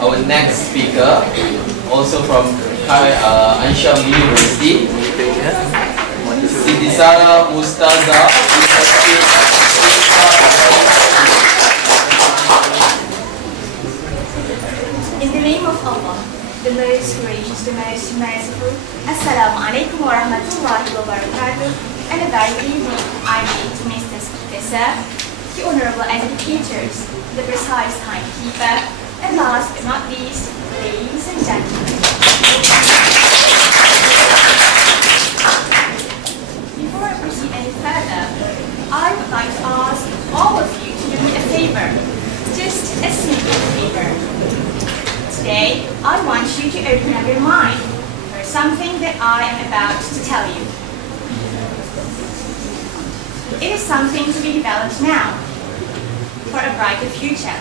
our next speaker, also from Ain Shams University, Siti Sarah Mustaza. In the name of Allah, the most gracious, the most merciful, Assalamu alaikum wa rahmatullahi wa barakatuh, and a very good evening. I meet Mr. Speaker, the honorable educators, the precise timekeeper, and last but not least, ladies and gentlemen. Before I proceed any further, I would like to ask all of you to do me a favor, just a simple favor. Today, I want you to open up your mind for something that I am about to tell you. It is something to be developed now, for a brighter future.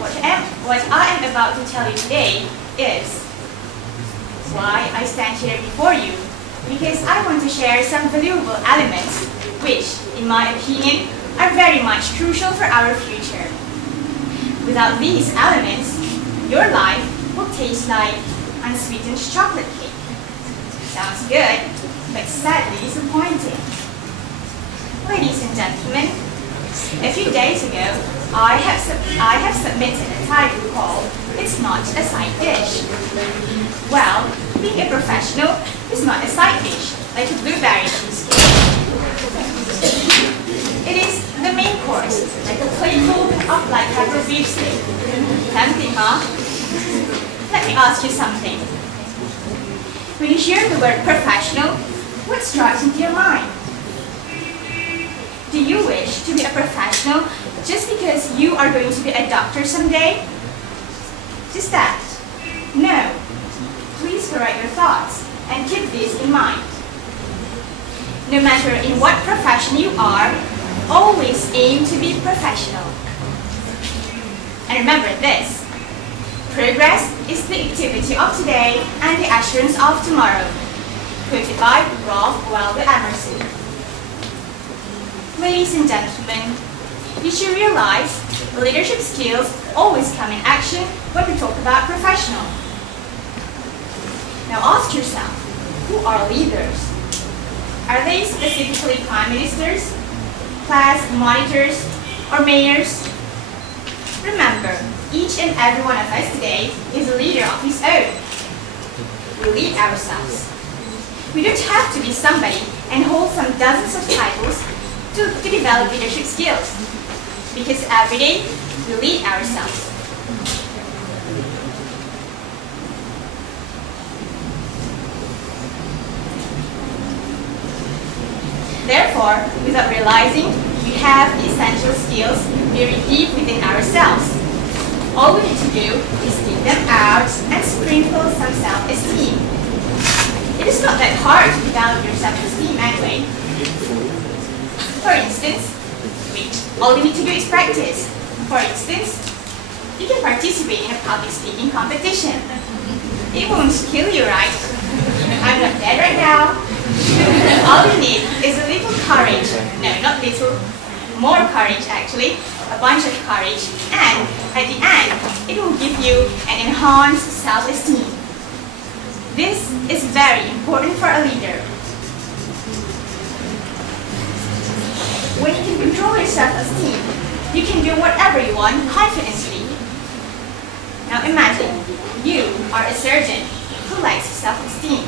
What I am about to tell you today is why I stand here before you, because I want to share some valuable elements which, in my opinion, are very much crucial for our future. Without these elements, your life will taste like unsweetened chocolate cake. Sounds good, but sadly disappointing. Ladies and gentlemen, a few days ago, I have submitted a title called "It's Not a Side Dish." Well, being a professional is not a side dish, like a blueberry cheesecake. It is the main course, like a playful black pepper beef steak. Tempting, huh? Let me ask you something. When you hear the word professional, what strikes into your mind? Do you wish to be a professional just because you are going to be a doctor someday? Just that? No. Please correct your thoughts and keep this in mind. No matter in what profession you are, always aim to be professional. And remember this: progress is the activity of today and the assurance of tomorrow. Quoted by Ralph Waldo Emerson. Ladies and gentlemen, you should realize leadership skills always come in action when we talk about professional. Now ask yourself, who are leaders? Are they specifically prime ministers, class monitors, or mayors? Remember, each and every one of us today is a leader of his own. We lead ourselves. We don't have to be somebody and hold some dozens of titles to develop leadership skills, because every day we lead ourselves. Therefore, without realizing, we have the essential skills buried deep within ourselves. All we need to do is dig them out and sprinkle some self-esteem. It is not that hard to develop your self-esteem anyway. For instance, all you need to do is practice. For instance, you can participate in a public speaking competition. It won't kill you, right? I'm not dead right now. All you need is a little courage. No, not little. More courage, actually. A bunch of courage. And at the end, it will give you an enhanced self-esteem. This is very important for a leader. When you can control your self-esteem, you can do whatever you want confidently. Now imagine, you are a surgeon who lacks self-esteem.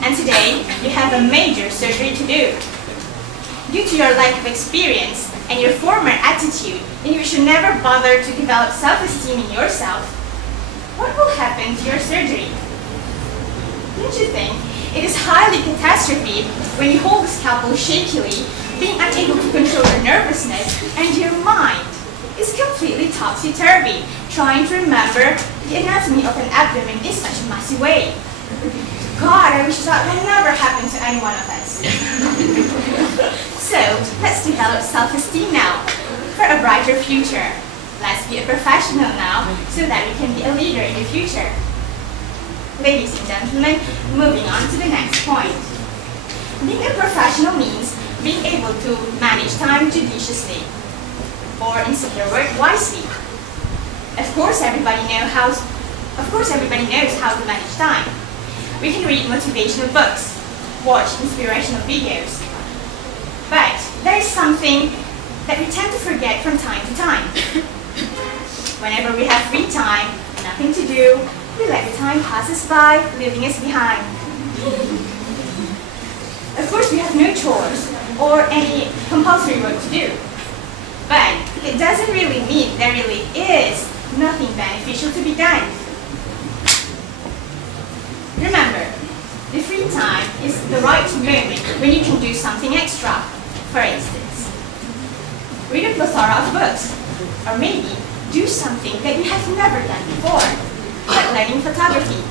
And today, you have a major surgery to do. Due to your lack of experience and your former attitude, and you should never bother to develop self-esteem in yourself, what will happen to your surgery? Don't you think it is highly catastrophic when you hold the scalpel shakily, being unable to control your nervousness, and your mind is completely topsy-turvy, trying to remember the anatomy of an abdomen in such a messy way? God, I wish that would never happen to any one of us. So, let's develop self-esteem now for a brighter future. Let's be a professional now so that we can be a leader in the future. Ladies and gentlemen, moving on to the next point. Being a professional means being able to manage time judiciously, or in simpler words, wisely. Of course, everybody knows how to manage time. We can read motivational books, watch inspirational videos. But there is something that we tend to forget from time to time. Whenever we have free time, nothing to do, we let the time pass us by, leaving us behind. Of course, we have no chores or any compulsory work to do. But it doesn't really mean there really is nothing beneficial to be done. Remember, the free time is the right moment when you can do something extra. For instance, read a plethora of books, or maybe do something that you have never done before, like learning photography.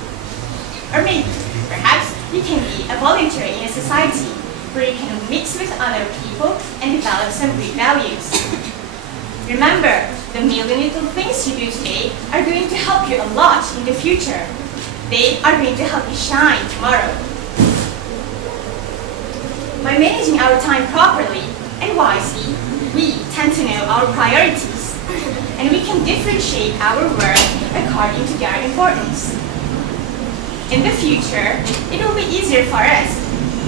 Or maybe, perhaps, you can be a volunteer in a society where you can mix with other people and develop some good values. Remember, the million little things you do today are going to help you a lot in the future. They are going to help you shine tomorrow. By managing our time properly and wisely, we tend to know our priorities, and we can differentiate our work according to their importance. In the future, it will be easier for us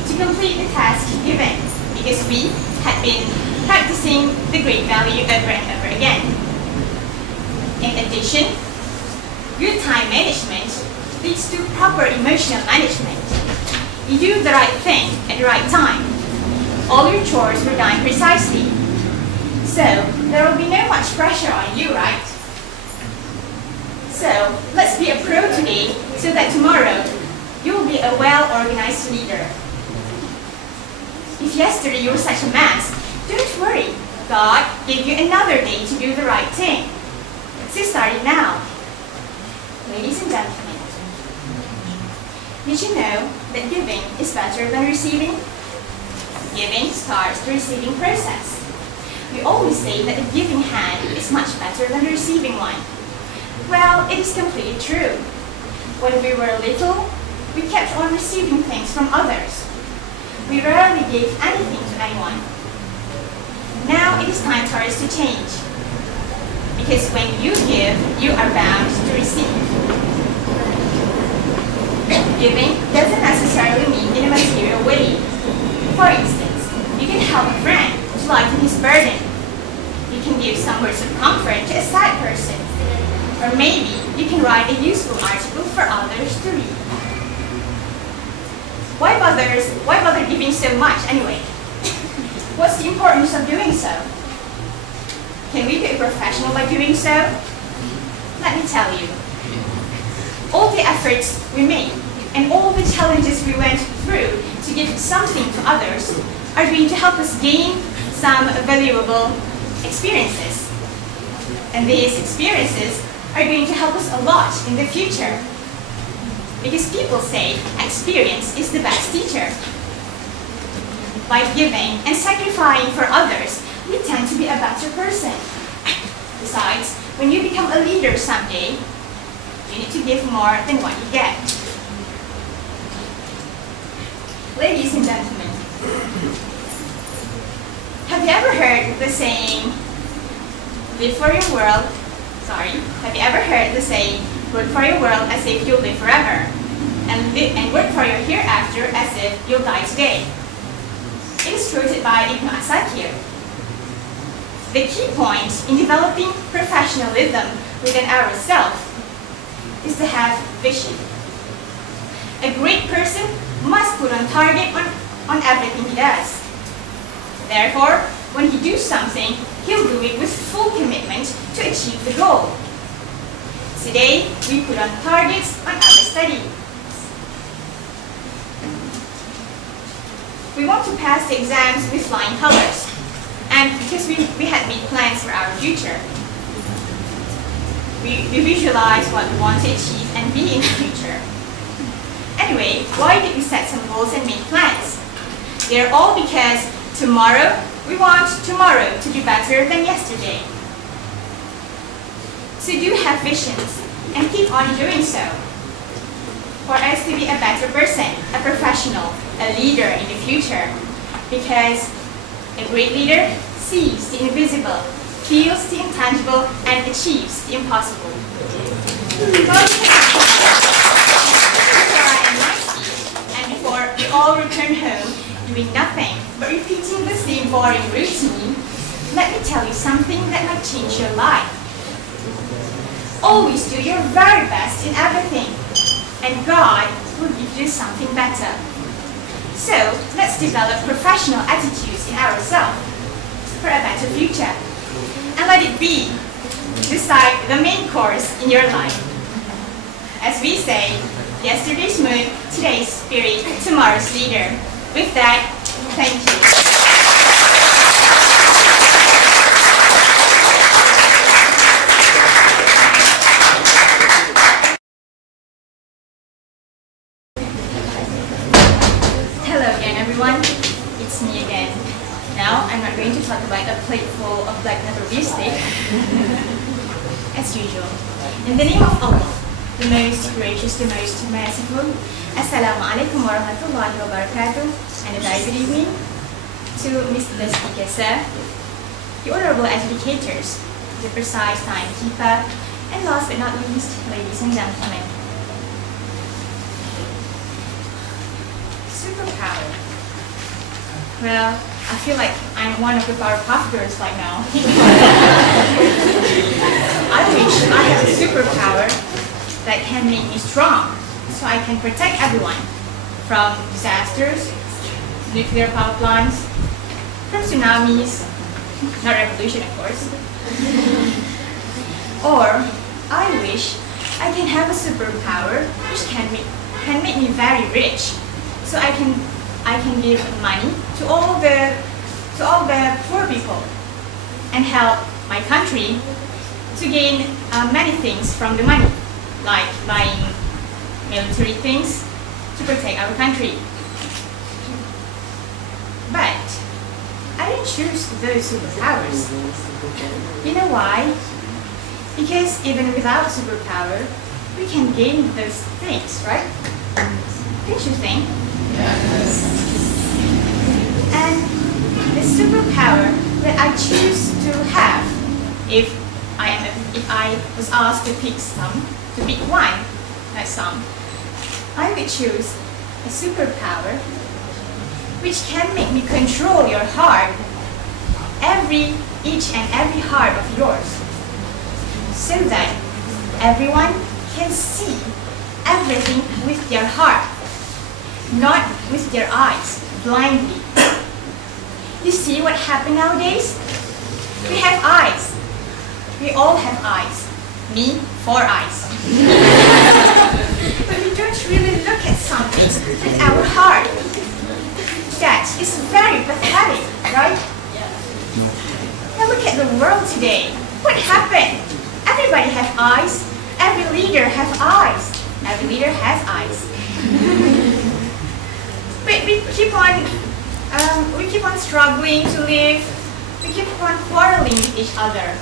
to complete the task given because we have been practicing the great value over and over again. In addition, good time management leads to proper emotional management. You do the right thing at the right time. All your chores were done precisely. So, there will be no much pressure on you, right? So, let's be a pro today so that tomorrow you will be a well-organized leader. If yesterday you were such a mess, don't worry. God gave you another day to do the right thing. So start it now. Ladies and gentlemen, did you know that giving is better than receiving? Giving starts the receiving process. We always say that a giving hand is much better than a receiving one. Well, it is completely true. When we were little, we kept on receiving things from others. We rarely gave anything to anyone. Now it is time for us to change. Because when you give, you are bound to receive. Giving doesn't necessarily mean in a material way. For instance, you can help a friend to lighten his burden. You can give some words of comfort to a sad person. Or maybe you can write a useful article for others to read. Why bother giving so much anyway? What's the importance of doing so? Can we be a professional by doing so? Let me tell you. All the efforts we made and all the challenges we went through to give something to others are going to help us gain some valuable experiences. And these experiences are going to help us a lot in the future. Because people say experience is the best teacher. By giving and sacrificing for others, we tend to be a better person. Besides, when you become a leader someday, you need to give more than what you get. Ladies and gentlemen, have you ever heard the saying, have you ever heard the saying, work for your world as if you'll live forever, and work for your hereafter as if you'll die today? It is quoted by Ibn Asakir. The key point in developing professionalism within ourselves is to have vision. A great person must put on target on everything he does. Therefore, when he does something, he'll do it with full commitment to achieve the goal. Today, we put on targets on our study. We want to pass the exams with flying colors, and because we had made plans for our future. We visualize what we want to achieve and be in the future. Anyway, why did we set some goals and make plans? They're all because we want tomorrow to be better than yesterday. So do have visions and keep on doing so. For us to be a better person, a professional, a leader in the future. Because a great leader sees the invisible feels the intangible, and achieves the impossible. And before we all return home, doing nothing but repeating the same boring routine, let me tell you something that might change your life. Always do your very best in everything, and God will give you something better. So, let's develop professional attitudes in ourselves for a better future. And let it be, decide the main course in your life. As we say, yesterday's mood, today's spirit, tomorrow's leader. With that, thank you. It's me again. Now, I'm not going to talk about a plate full of black pepper beef steak. As usual. In the name of Allah, the most gracious, the most merciful. Assalamu alaikum wa rahmatullahi wa barakatuh. And a very good evening to Mr. Speaker, sir, the honorable educators, the precise timekeeper, and last but not least, ladies and gentlemen. Superpower. Well, I feel like I'm one of the Powerpuff Girls right now. I wish I had a superpower that can make me strong, so I can protect everyone from disasters, nuclear power plants, from tsunamis, not revolution of course. Or, I wish I can have a superpower which can make me very rich, so I can give money to all the poor people and help my country to gain many things from the money, like buying military things to protect our country. But I didn't choose those superpowers. You know why? Because even without superpower, we can gain those things, right? Don't you think? Yes. And the superpower that I choose to have, if I was asked to pick one, I would choose a superpower which can make me control your heart, each and every heart of yours, so that everyone can see everything with their heart, not with their eyes, blindly. You see what happened nowadays? We have eyes. We all have eyes. Me, 4 eyes. But we don't really look at something with our heart. That is very pathetic, right? Now look at the world today. What happened? Everybody has eyes. Every leader has eyes. Every leader has eyes. But we keep on struggling to live. We keep on quarreling with each other.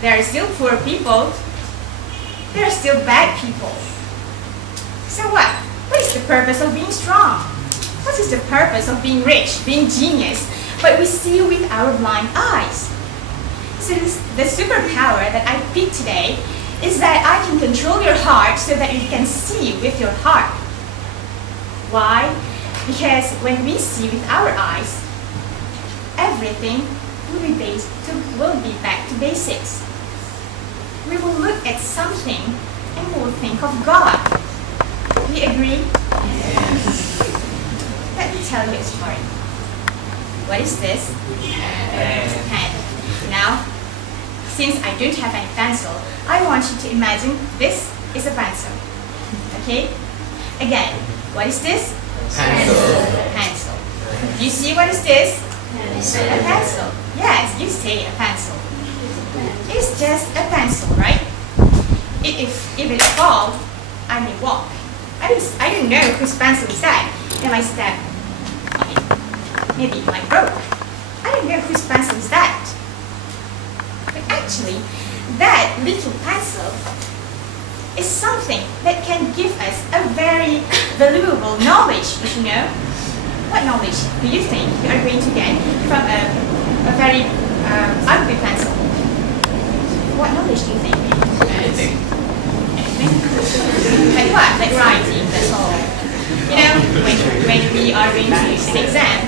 There are still poor people. There are still bad people. So what? What is the purpose of being strong? What is the purpose of being rich, being genius? But we see with our blind eyes. So the superpower that I picked today is that I can control your heart so that you can see with your heart. Why? Because when we see with our eyes, everything will be back to basics. We will look at something and we will think of God. Do you agree? Yes. Let me tell you a story. What is this? Pen. Now, since I don't have any pencil, I want you to imagine this is a pencil. Okay? Again, what is this? Pencil. Pencil. Do you see what is this? Pencil. A pencil. Yes, you say a pencil. It's just a pencil, right? If it falls, I may walk. I don't know whose pencil is that. If I step on it, maybe it might broke. I don't know whose pencil is that. But actually, that little pencil is something that can give us a very valuable knowledge, you know? What knowledge do you think you are going to get from a very ugly pencil? when we are going to an exam,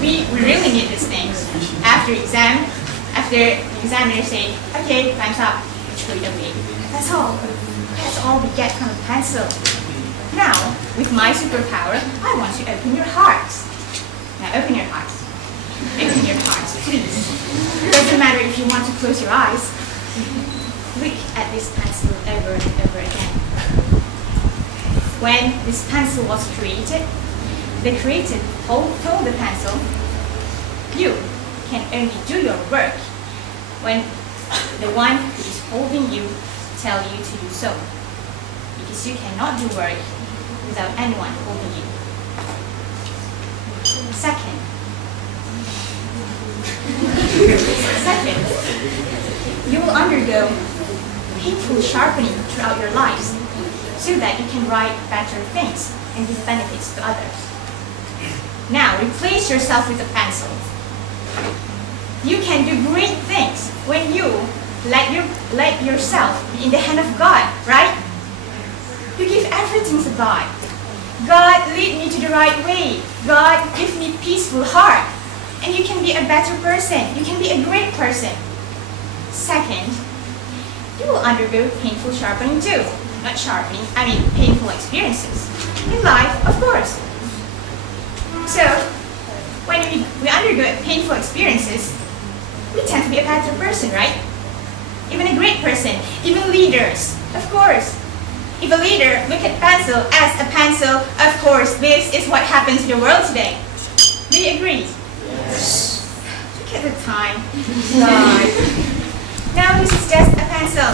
we really need these things. After the examiner say, okay, time's up, throw it away. That's all. That's all we get from a pencil. Now, with my superpower, I want to open your hearts. Now, open your hearts. Open your hearts, please. It doesn't matter if you want to close your eyes. Look at this pencil over and over again. When this pencil was created, the creator told the pencil, you can only do your work when the one who is holding you tell you to do so. Because you cannot do work without anyone holding you. Second, you will undergo painful sharpening throughout your lives so that you can write better things and give benefits to others. Now, replace yourself with a pencil. You can do great things when you let yourself be in the hand of God, right? You give everything to God. God, lead me to the right way. God, give me peaceful heart. And you can be a better person. You can be a great person. Second, you will undergo painful sharpening too. Not sharpening, I mean painful experiences. In life, of course. So, when we undergo painful experiences, we tend to be a better person, right? Even a great person, even leaders, of course. If a leader look at pencil as a pencil, of course, this is what happens to the world today. Do you agree? Yes. Look at the time. Now this is just a pencil.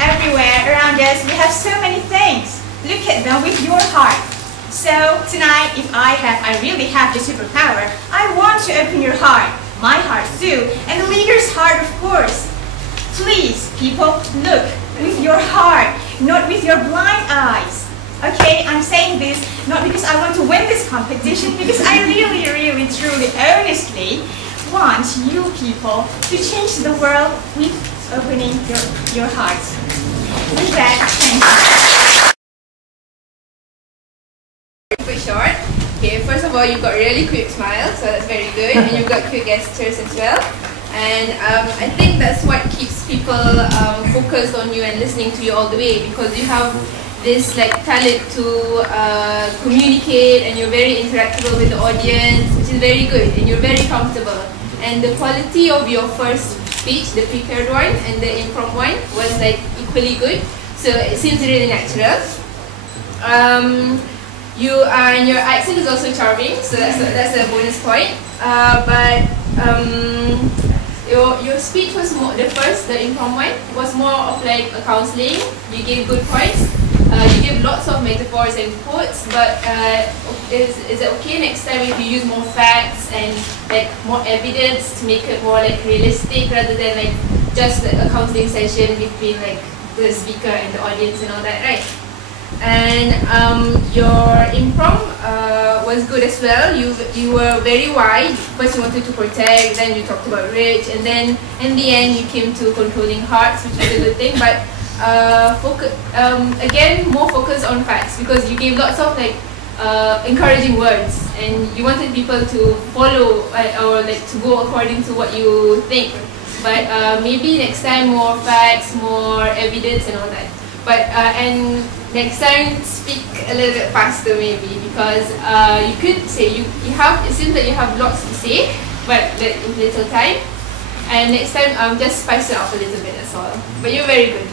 Everywhere around us, we have so many things. Look at them with your heart. So tonight, if I really have the superpower, I want to open your heart, my heart too, and the leader's heart, of course. Please, people, look with your heart, not with your blind eyes. Okay, I'm saying this not because I want to win this competition, because I really, really, truly, honestly want you people to change the world with opening your hearts. With that, thank you. Quick short. Okay, first of all, you've got really quick smiles, so that's very good, and you've got quick gestures as well. And I think that's what keeps people focused on you and listening to you all the way, because you have this talent to communicate, and you're very interactable with the audience, which is very good, and you're very comfortable. And the quality of your first speech, the prepared one and the impromptu one, was equally good. So it seems really natural. And your accent is also charming, so that's a bonus point. Your speech was more, the impromptu one, was more of a counseling. You gave good points. You gave lots of metaphors and quotes, but is it okay next time if you use more facts and more evidence to make it more realistic rather than just a counseling session between the speaker and the audience and all that, right? And your impromptu was good as well. You were very wide. First you wanted to protect, then you talked about rich, and then in the end you came to controlling hearts, which was a good thing. But again, more focus on facts, because you gave lots of encouraging words, and you wanted people to follow or to go according to what you think. But maybe next time more facts, more evidence and all that. But and next time speak a little bit faster maybe, because you could say it seems that you have lots to say, but with little time. And next time just spice it up a little bit, that's all. But you're very good.